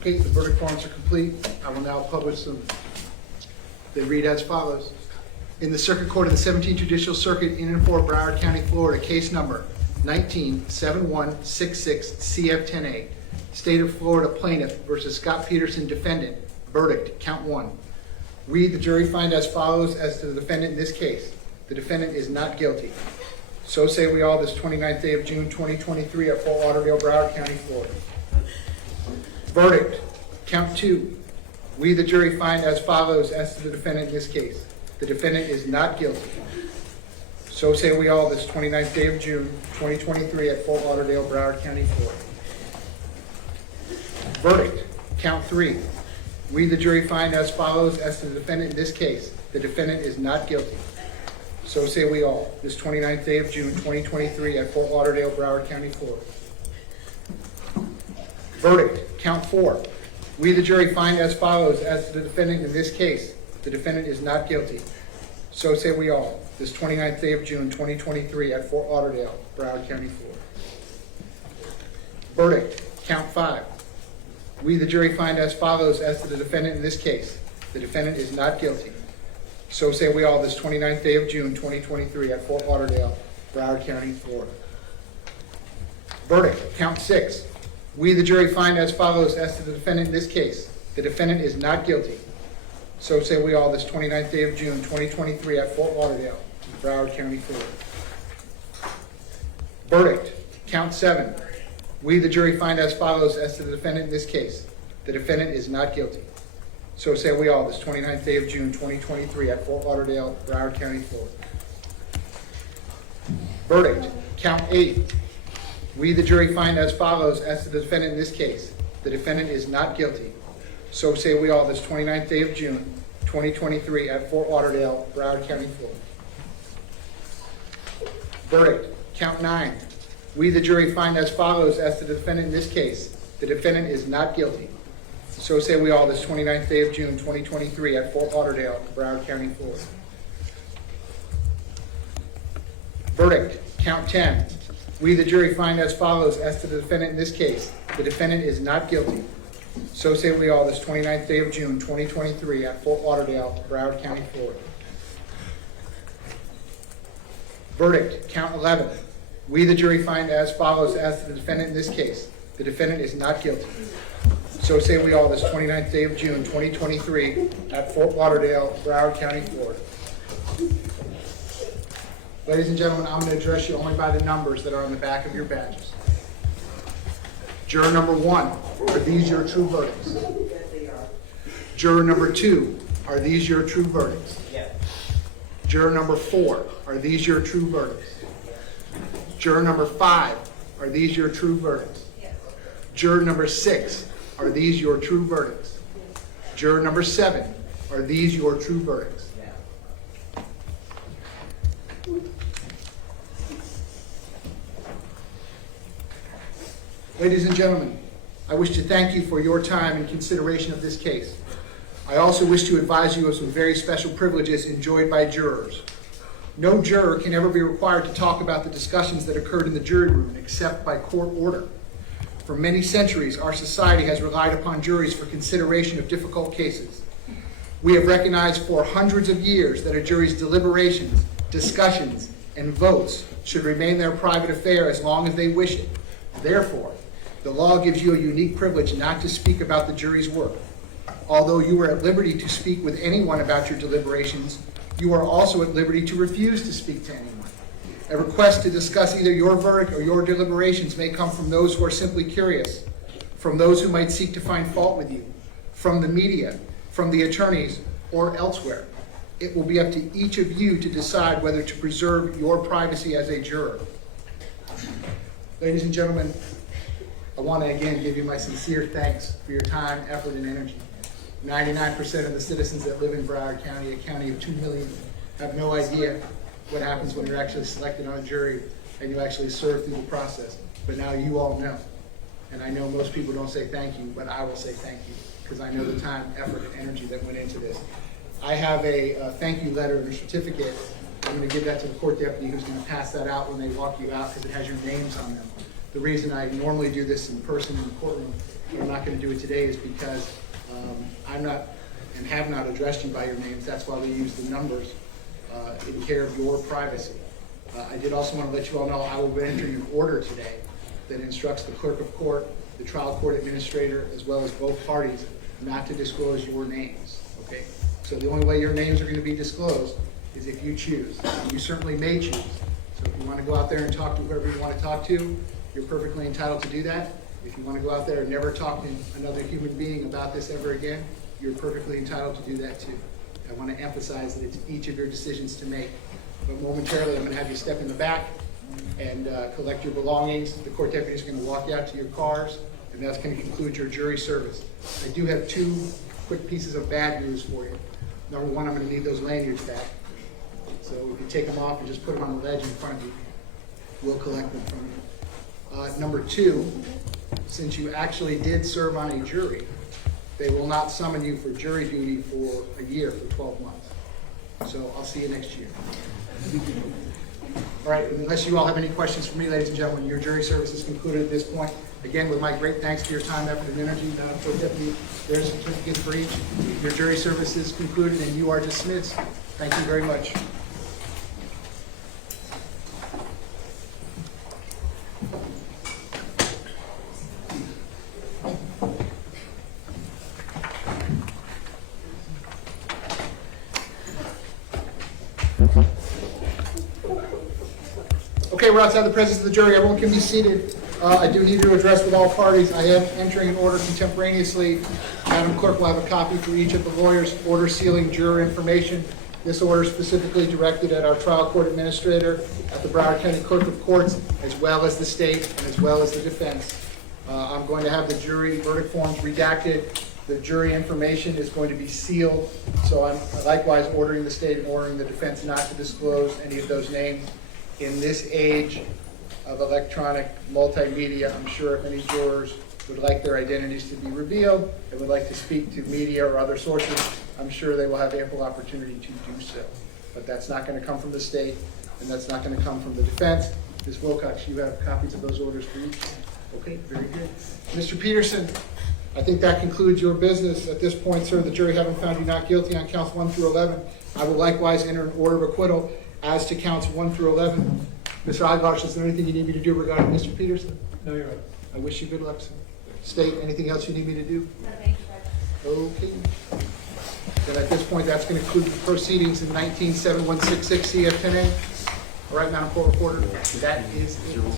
Okay, the verdict forms are complete. I will now publish them. They read as follows. In the Circuit Court of the 17th Judicial Circuit in and for Broward County, Florida, case number 19-7166 CF10A, State of Florida plaintiff versus Scot Peterson defendant, verdict, count 1. We, the jury, find as follows as to the defendant in this case. The defendant is not guilty. So say we all this 29th day of June 2023 at Fort Lauderdale, Broward County, Florida. Verdict, count 2. We, the jury, find as follows as to the defendant in this case. The defendant is not guilty. So say we all this 29th day of June 2023 at Fort Lauderdale, Broward County, Florida. Verdict, count 3. We, the jury, find as follows as to the defendant in this case. The defendant is not guilty. So say we all this 29th day of June 2023 at Fort Lauderdale, Broward County, Florida. Verdict, count 4. We, the jury, find as follows as to the defendant in this case. The defendant is not guilty. So say we all this 29th day of June 2023 at Fort Lauderdale, Broward County, Florida. Verdict, count 5. We, the jury, find as follows as to the defendant in this case. The defendant is not guilty. So say we all this 29th day of June 2023 at Fort Lauderdale, Broward County, Florida. Verdict, count 6. We, the jury, find as follows as to the defendant in this case. The defendant is not guilty. So say we all this 29th day of June 2023 at Fort Lauderdale, Broward County, Florida. Verdict, count 7. We, the jury, find as follows as to the defendant in this case. The defendant is not guilty. So say we all this 29th day of June 2023 at Fort Lauderdale, Broward County, Florida. Verdict, count 8. We, the jury, find as follows as to the defendant in this case. The defendant is not guilty. So say we all this 29th day of June 2023 at Fort Lauderdale, Broward County, Florida. Verdict, count 9. We, the jury, find as follows as to the defendant in this case. The defendant is not guilty. So say we all this 29th day of June 2023 at Fort Lauderdale, Broward County, Florida. Verdict, count 10. We, the jury, find as follows as to the defendant in this case. The defendant is not guilty. So say we all this 29th day of June 2023 at Fort Lauderdale, Broward County, Florida. Verdict, count 11. We, the jury, find as follows as to the defendant in this case. The defendant is not guilty. So say we all this 29th day of June 2023 at Fort Lauderdale, Broward County, Florida. Ladies and gentlemen, I'm going to address you only by the numbers that are on the back of your badges. Juror number 1, are these your true verdicts? Yes, they are. Juror number 2, are these your true verdicts? Yes. Juror number 4, are these your true verdicts? Juror number 5, are these your true verdicts? Yes. Juror number 6, are these your true verdicts? Juror number 7, are these your true verdicts? Ladies and gentlemen, I wish to thank you for your time and consideration of this case. I also wish to advise you of some very special privileges enjoyed by jurors. No juror can ever be required to talk about the discussions that occurred in the jury room except by court order. For many centuries, our society has relied upon juries for consideration of difficult cases. We have recognized for hundreds of years that a jury's deliberations, discussions, and votes should remain their private affair as long as they wish it. Therefore, the law gives you a unique privilege not to speak about the jury's work. Although you are at liberty to speak with anyone about your deliberations, you are also at liberty to refuse to speak to anyone. A request to discuss either your verdict or your deliberations may come from those who are simply curious, from those who might seek to find fault with you, from the media, from the attorneys, or elsewhere. It will be up to each of you to decide whether to preserve your privacy as a juror. Ladies and gentlemen, I want to again give you my sincere thanks for your time, effort, and energy. 99% of the citizens that live in Broward County, a county of 2 million, have no idea what happens when you're actually selected on a jury and you actually serve through the process. But now you all know. And I know most people don't say thank you, but I will say thank you because I know the time, effort, and energy that went into this. I have a thank you letter and a certificate. I'm going to give that to the court deputy who's going to pass that out when they walk you out because it has your names on them. The reason I normally do this in person in the courtroom, I'm not going to do it today, is because I'm not and have not addressed you by your names. That's why we use the numbers in care of your privacy. I did also want to let you all know I will be entering an order today that instructs the clerk of court, the trial court administrator, as well as both parties, not to disclose your names. Okay? So the only way your names are going to be disclosed is if you choose. You certainly may choose. So if you want to go out there and talk to whoever you want to talk to, you're perfectly entitled to do that. If you want to go out there and never talk to another human being about this ever again, you're perfectly entitled to do that too. I want to emphasize that it's each of your decisions to make. But momentarily, I'm going to have you step in the back and collect your belongings. The court deputy is going to walk you out to your cars, and that's going to conclude your jury service. I do have two quick pieces of bad news for you. Number one, I'm going to need those lanyards back. So if you take them off and just put them on the ledge in front of you, we'll collect them from you. Number two, since you actually did serve on a jury, they will not summon you for jury duty for a year, for 12 months. So I'll see you next year. All right, unless you all have any questions for me, ladies and gentlemen, your jury service is concluded at this point. Again, with my great thanks to your time, effort, and energy, Court Deputy, there's a certificate for each. Your jury service is concluded and you are dismissed. Thank you very much. Okay, we're outside the presence of the jury. Everyone can be seated. I do need to address with all parties. I am entering an order contemporaneously. Madam Clerk will have a copy for each of the lawyers, order sealing juror information. This order is specifically directed at our trial court administrator, at the Broward County Clerk of Courts, as well as the state and as well as the defense. I'm going to have the jury verdict forms redacted. The jury information is going to be sealed. So I'm likewise ordering the state and ordering the defense not to disclose any of those names. In this age of electronic multimedia, I'm sure if any jurors would like their identities to be revealed and would like to speak to media or other sources, I'm sure they will have ample opportunity to do so. But that's not going to come from the state, and that's not going to come from the defense. Ms. Wilcox, you have copies of those orders for each? Okay, very good. Mr. Peterson, I think that concludes your business. At this point, sir, the jury having found you not guilty on counts 1 through 11, I will likewise enter an order of acquittal as to counts 1 through 11. Mr. Eilgosh, is there anything you need me to do regarding Mr. Peterson? No, Your Honor. I wish you good luck, sir. State, anything else you need me to do? No, thank you, Judge. Okay. Then at this point, that's going to conclude the proceedings in 19-7166 CF 10A. All right, Madam Court Reporter, that is it.